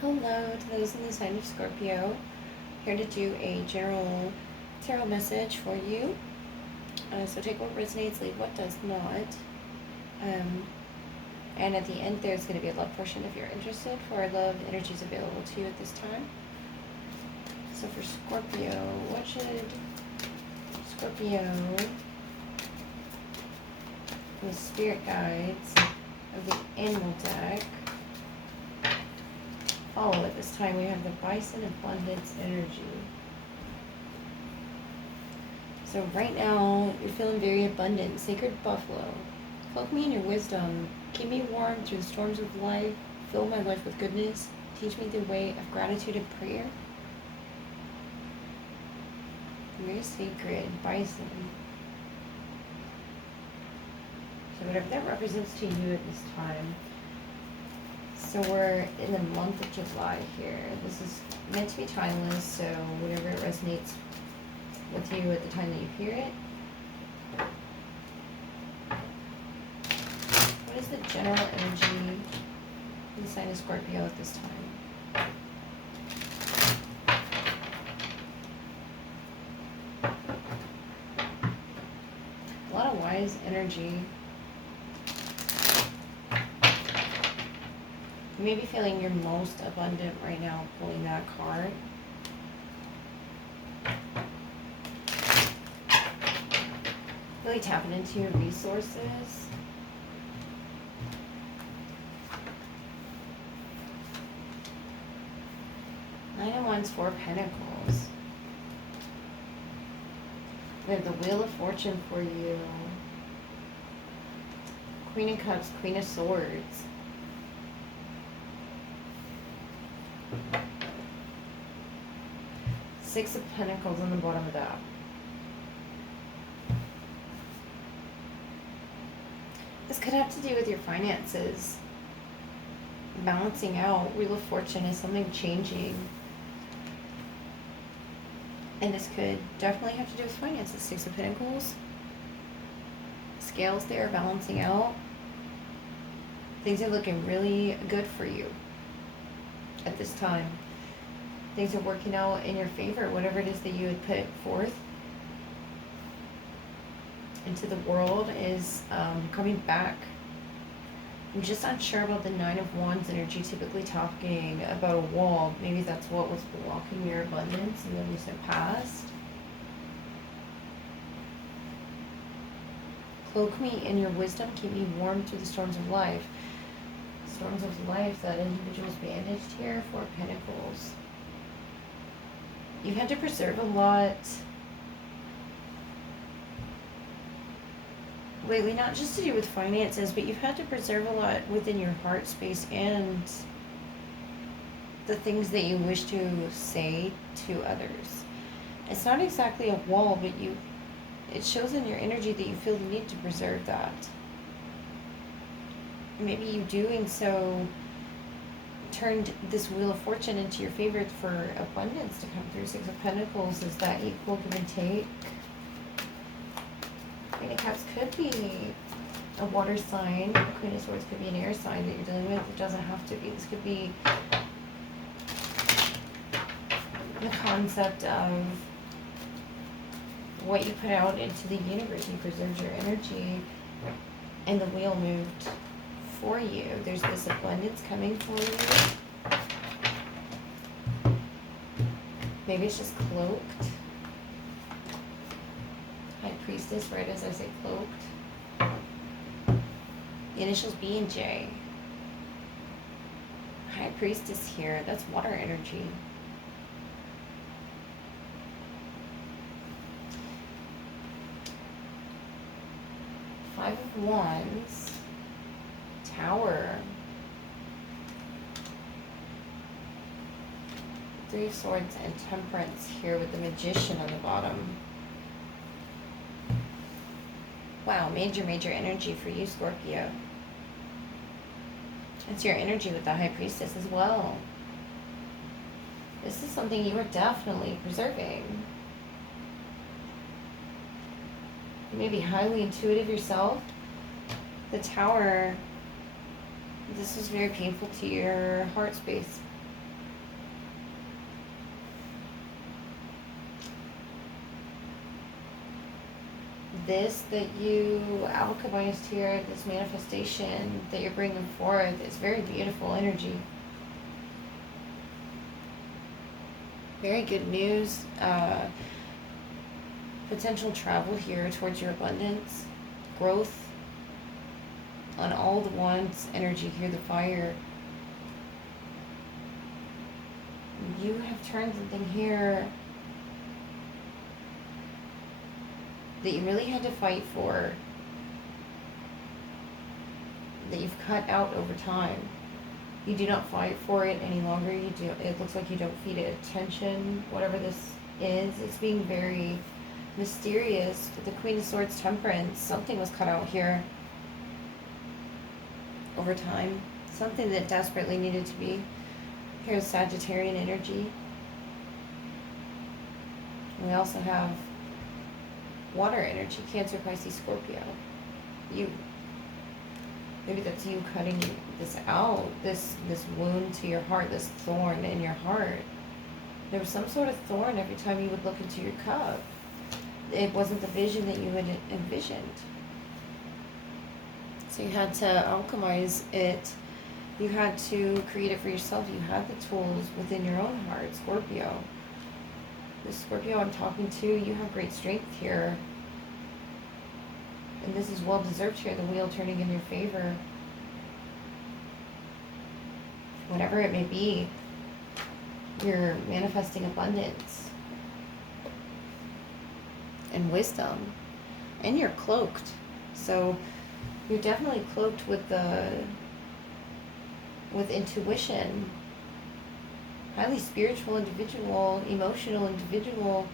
Hello to those in the sign of Scorpio. Here to do a general tarot message for you. So take what resonates, leave what does not. And at the end, there's going to be a love portion if you're interested. For our love, energy is available to you at this time. So for Scorpio, what should Scorpio, the spirit guides of the animal deck, follow at this time? We have the Bison Abundance energy. So right now, you're feeling very abundant. Sacred Buffalo, cloak me in your wisdom. Keep me warm through the storms of life. Fill my life with goodness. Teach me the way of gratitude and prayer. Very sacred, Bison. So whatever that represents to you at this time. So we're in the month of July here. This is meant to be timeless, so whatever it resonates with you at the time that you hear it. What is the general energy in the sign of Scorpio at this time? A lot of wise energy. You may be feeling your most abundant right now pulling that card. Really tapping into your resources. Nine of Wands, Four of Pentacles. We have the Wheel of Fortune for you. Queen of Cups, Queen of Swords. Six of Pentacles on the bottom of that. This could have to do with your finances. Balancing out. Wheel of Fortune is something changing. And this could definitely have to do with finances. Six of Pentacles. Scales there, balancing out. Things are looking really good for you at this time. Things are working out in your favor. Whatever it is that you had put forth into the world is coming back. I'm just unsure about the Nine of Wands energy, typically talking about a wall. Maybe that's what was blocking your abundance in the recent past. Cloak me in your wisdom, keep me warm through the storms of life. Storms of life, that individual's bandaged here. Four of Pentacles. You've had to preserve a lot lately, not just to do with finances, but you've had to preserve a lot within your heart space and the things that you wish to say to others. It's not exactly a wall, but it shows in your energy that you feel the need to preserve that. Maybe you doing so turned this Wheel of Fortune into your favor for abundance to come through. Six of Pentacles is that equal give and take. Queen of Cups could be a water sign. Queen of Swords could be an air sign that you're dealing with. It doesn't have to be. This could be the concept of what you put out into the universe. You preserved your energy and the wheel moved for you. There's this abundance coming for you. Maybe it's just cloaked. High Priestess, right as I say cloaked. The initials B and J. High Priestess here. That's water energy. Five of Wands. Tower. Three of Swords and Temperance here with the Magician on the bottom. Wow, major energy for you, Scorpio. It's your energy with the High Priestess as well. This is something you are definitely preserving. You may be highly intuitive yourself. The Tower, this was very painful to your heart space. this that you alchemized here, this manifestation that you're bringing forth, is very beautiful energy. Very good news. Potential travel here towards your abundance, growth on all the wands, energy here, the fire. You have turned something here that you really had to fight for, that you've cut out over time. You do not fight for it any longer. You do. It looks like you don't feed it attention. Whatever this is, it's being very mysterious. With the Queen of Swords, Temperance, something was cut out here over time. Something that desperately needed to be. Here's Sagittarian energy. We also have water energy, Cancer, Pisces, Scorpio. You. Maybe that's you cutting this out, this wound to your heart, this thorn in your heart. There was some sort of thorn every time you would look into your cup. It wasn't the vision that you had envisioned. So you had to alchemize it. You had to create it for yourself. You had the tools within your own heart, Scorpio. The Scorpio I'm talking to, you have great strength here. And this is well deserved here, the wheel turning in your favor. Whatever it may be, you're manifesting abundance and wisdom. And you're cloaked. So you're definitely cloaked with intuition. Highly spiritual individual, emotional individual.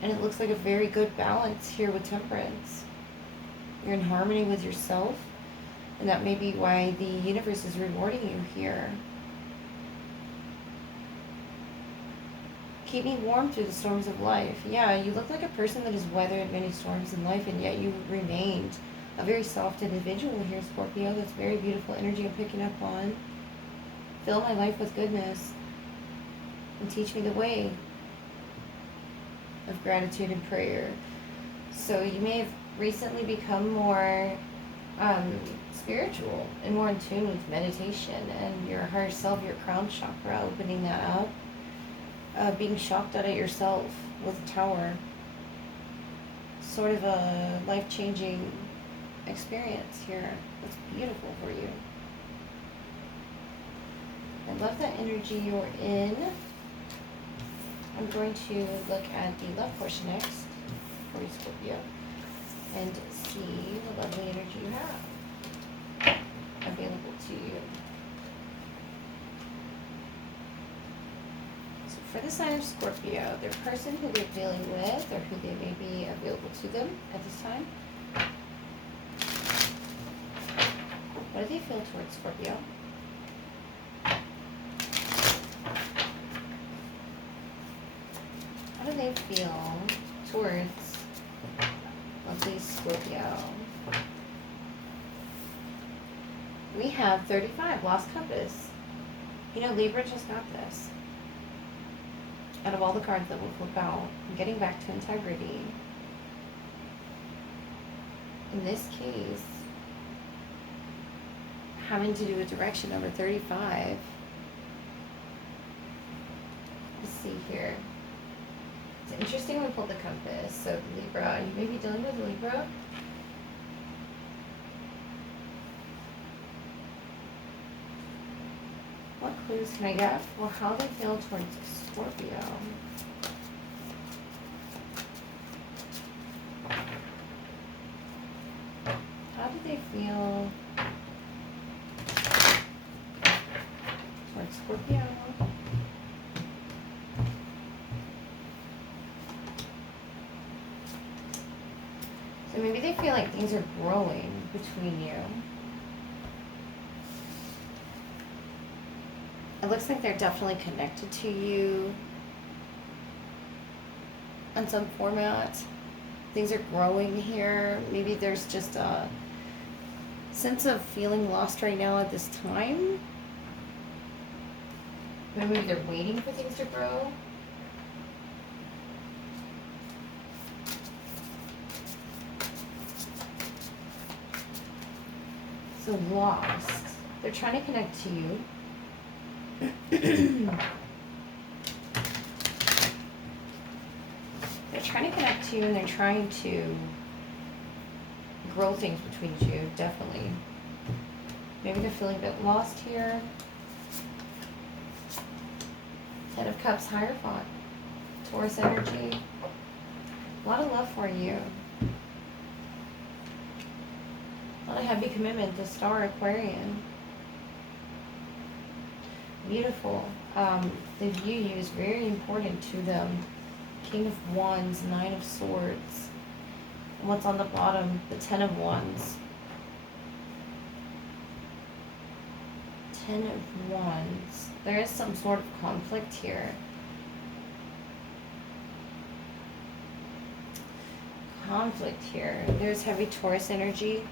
And it looks like a very good balance here with Temperance. You're in harmony with yourself. And that may be why the universe is rewarding you here. Keep me warm through the storms of life. Yeah, you look like a person that has weathered many storms in life, and yet you remained a very soft individual here, Scorpio. That's very beautiful energy I'm picking up on. Fill my life with goodness and teach me the way of gratitude and prayer. So you may have recently become more spiritual and more in tune with meditation and your higher self, your crown chakra, opening that up. Being shocked out at yourself with a tower. Sort of a life-changing experience here. That's beautiful for you. I love that energy you're in. I'm going to look at the love portion next for you, Scorpio, and see the lovely energy you have available to you. So for the sign of Scorpio, their person who they're dealing with or who they may be available to them at this time, what do they feel towards Scorpio? How do they feel towards lovely Scorpio? We have 35, Lost Compass. You know, Libra just got this. Out of all the cards that will flip out, getting back to integrity. In this case, having to do with direction number 35. Let's see here. It's interesting we pulled the compass. So Libra, you may be dealing with Libra. What clues can I get for how they feel towards Scorpio? How do they feel towards Scorpio? So maybe they feel like things are growing between you. It looks like they're definitely connected to you in some format. Things are growing here. Maybe there's just a sense of feeling lost right now at this time. Maybe they're waiting for things to grow. So lost. They're trying to connect to you. They're trying to connect to you, and they're trying to grow things between you, definitely. Maybe they're feeling a bit lost here. Ten of Cups, Hierophant. Taurus energy. A lot of love for you. A lot of heavy commitment. The Star, Aquarian. Beautiful. They view you as very important to them. King of Wands, Nine of Swords. And what's on the bottom? The Ten of Wands. Ten of Wands. There is some sort of conflict here. Conflict here. There's heavy Taurus energy.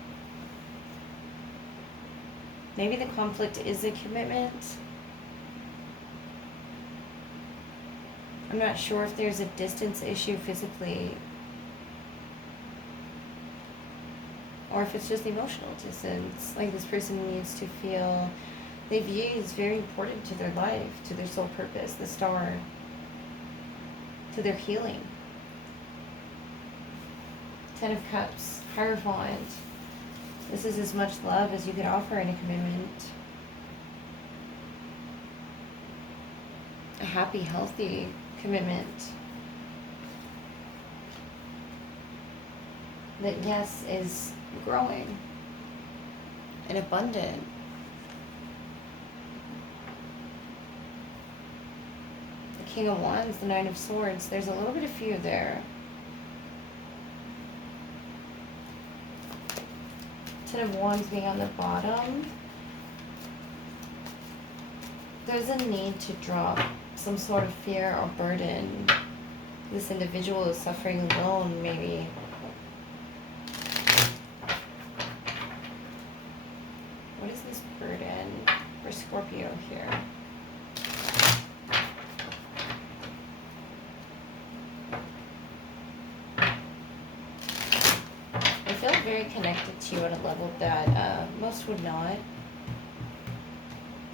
Maybe the conflict is a commitment. I'm not sure if there's a distance issue physically, or if it's just emotional distance. Like this person needs to feel they view is very important to their life, to their soul purpose, the Star, to their healing. Ten of Cups, Hierophant. This is as much love as you could offer in a commitment. A happy, healthy commitment. That, yes, is growing and abundant. The King of Wands, the Nine of Swords. There's a little bit of fear there. Ten of Wands being on the bottom. There's a need to drop some sort of fear or burden. This individual is suffering alone, maybe. What is this burden for Scorpio here? I feel very connected to you at a level that most would not.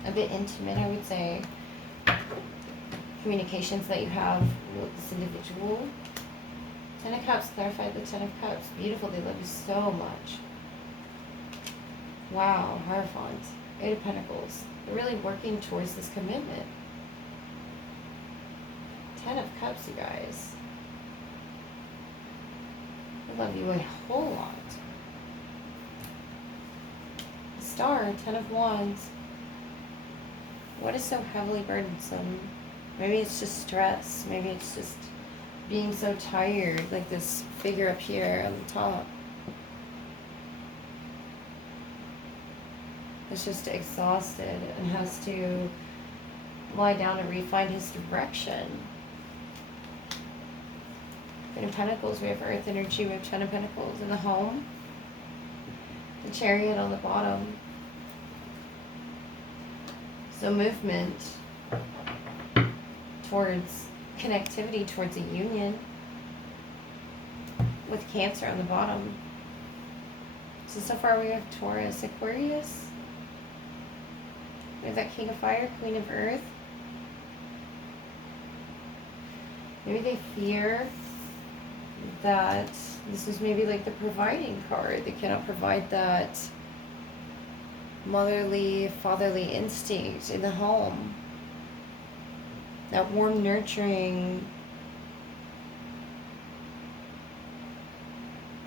A bit intimate, I would say. Communications that you have with this individual. Ten of Cups, clarified the Ten of Cups. Beautiful, they love you so much. Wow, Hierophant. Eight of Pentacles. They're really working towards this commitment. Ten of Cups, you guys. They love you a whole lot. Star, Ten of Wands. What is so heavily burdensome? Maybe it's just stress. Maybe it's just being so tired, like this figure up here on the top. It's just exhausted and has to lie down and refine his direction. Queen of Pentacles, we have Earth energy, we have Ten of Pentacles in the home. The Chariot on the bottom. So movement towards connectivity, towards a union with Cancer on the bottom. So far we have Taurus, Aquarius. We have that King of Fire, Queen of Earth. Maybe they fear that this is maybe like the providing card. They cannot provide that motherly, fatherly instinct in the home. That warm, nurturing.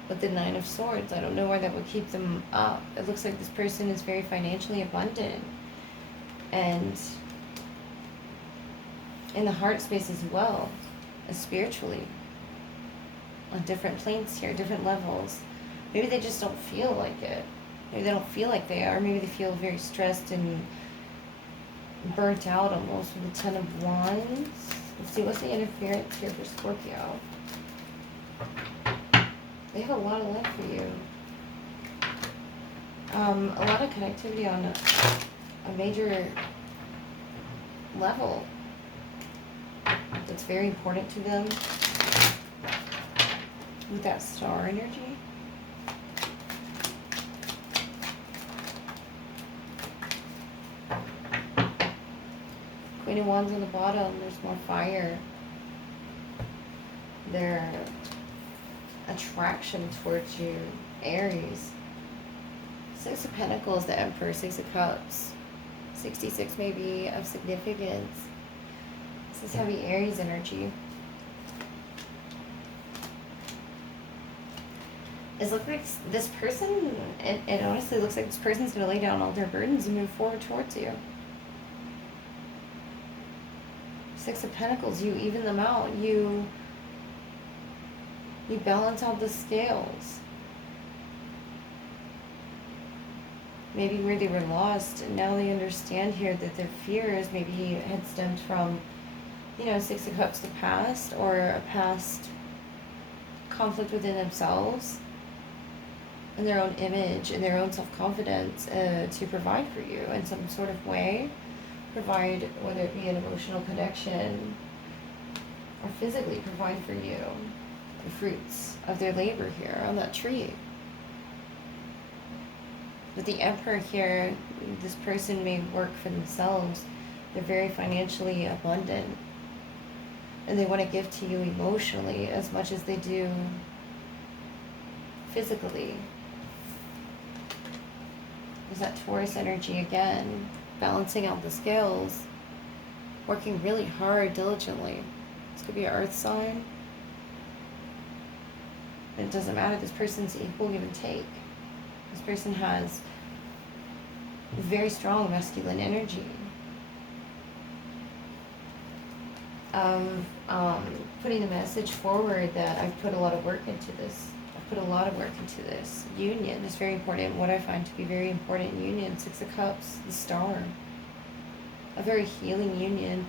But the Nine of Swords, I don't know why that would keep them up. It looks like this person is very financially abundant. And in the heart space as well, as spiritually. On different planes here, different levels. Maybe they just don't feel like it. Maybe they don't feel like they are. Maybe they feel very stressed and burnt out almost with the Ten of Wands. Let's see, what's the interference here for Scorpio? They have a lot of love for you. A lot of connectivity on a major level that's very important to them. With that Star energy. Queen of Wands on the bottom, there's more fire. Their attraction towards you, Aries. Six of Pentacles, the Emperor, Six of Cups. 66 maybe of significance. This is heavy Aries energy. It looks like this person, it honestly looks like this person's going to lay down all their burdens and move forward towards you. Six of Pentacles, you even them out. You balance out the scales. Maybe where they were lost, and now they understand here that their fears maybe had stemmed from, you know, Six of Cups, the past, or a past conflict within themselves and their own image and their own self-confidence to provide for you in some sort of way. Provide, whether it be an emotional connection or physically provide for you the fruits of their labor here on that tree. With the Emperor here, this person may work for themselves. They're very financially abundant. And they want to give to you emotionally as much as they do physically. There's that Taurus energy again, balancing out the scales, working really hard, diligently. This could be an earth sign. It doesn't matter. This person's equal give and take. This person has very strong masculine energy of putting the message forward that I've put a lot of work into this. I've put a lot of work into this. Union is very important. What I find to be very important in union, Six of Cups, the Star. A very healing union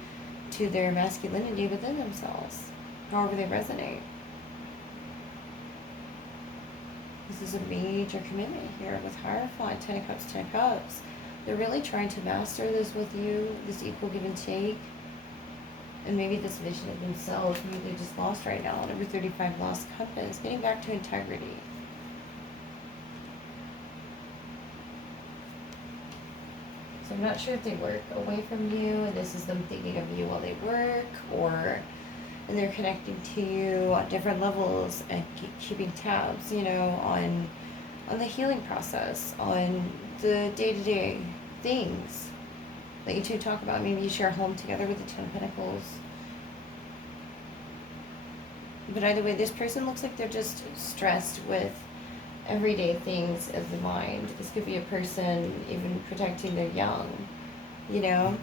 to their masculinity within themselves, however they resonate. This is a major commitment here with Hierophant, Ten of Cups, Ten of Cups. They're really trying to master this with you, this equal give and take. And maybe this vision of themselves, maybe they're just lost right now. Number 35, lost compass, getting back to integrity. So I'm not sure if they work away from you, and this is them thinking of you while they work, or and they're connecting to you on different levels and keeping tabs, you know, on the healing process, on the day-to-day things that you two talk about. Maybe you share a home together with the Ten of Pentacles. But either way, this person looks like they're just stressed with everyday things of the mind. This could be a person even protecting their young, you know,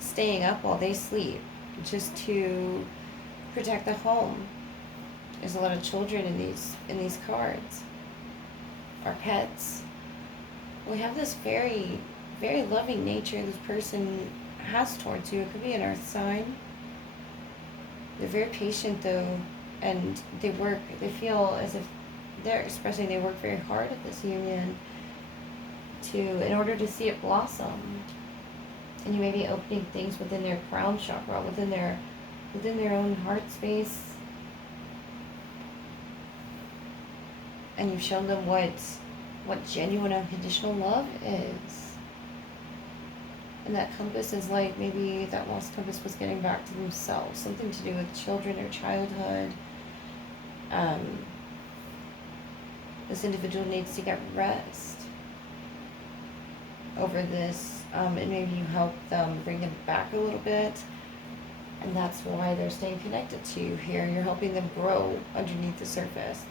staying up while they sleep just to protect the home. There's a lot of children in these cards. Our pets. We have this very, very loving nature this person has towards you. It could be an earth sign. They're very patient though, and they feel as if they're expressing they work very hard at this union in order to see it blossom. And you may be opening things within their crown chakra, within their own heart space. And you've shown them what genuine unconditional love is. And that compass is like, maybe that lost compass was getting back to themselves, something to do with children or childhood. This individual needs to get rest over this, and maybe you help them bring them back a little bit, and that's why they're staying connected to you here. You're helping them grow underneath the surface.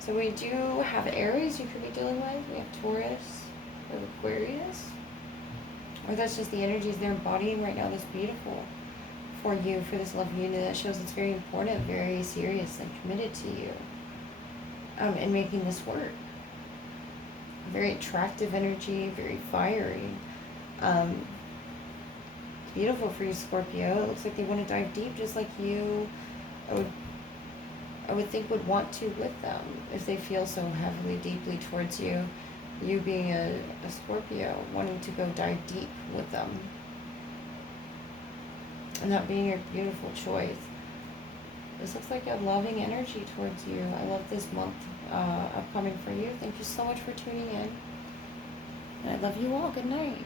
So we do have Aries you could be dealing with. We have Taurus or Aquarius. Or that's just the energies they're embodying right now that's beautiful for you, for this love union that shows it's very important, very serious and committed to you. And making this work. Very attractive energy, very fiery. Beautiful for you, Scorpio. It looks like they want to dive deep just like you. I would think would want to with them if they feel so heavily, deeply towards you. You being a Scorpio, wanting to go dive deep with them. And that being your beautiful choice. This looks like a loving energy towards you. I love this month upcoming for you. Thank you so much for tuning in. And I love you all. Good night.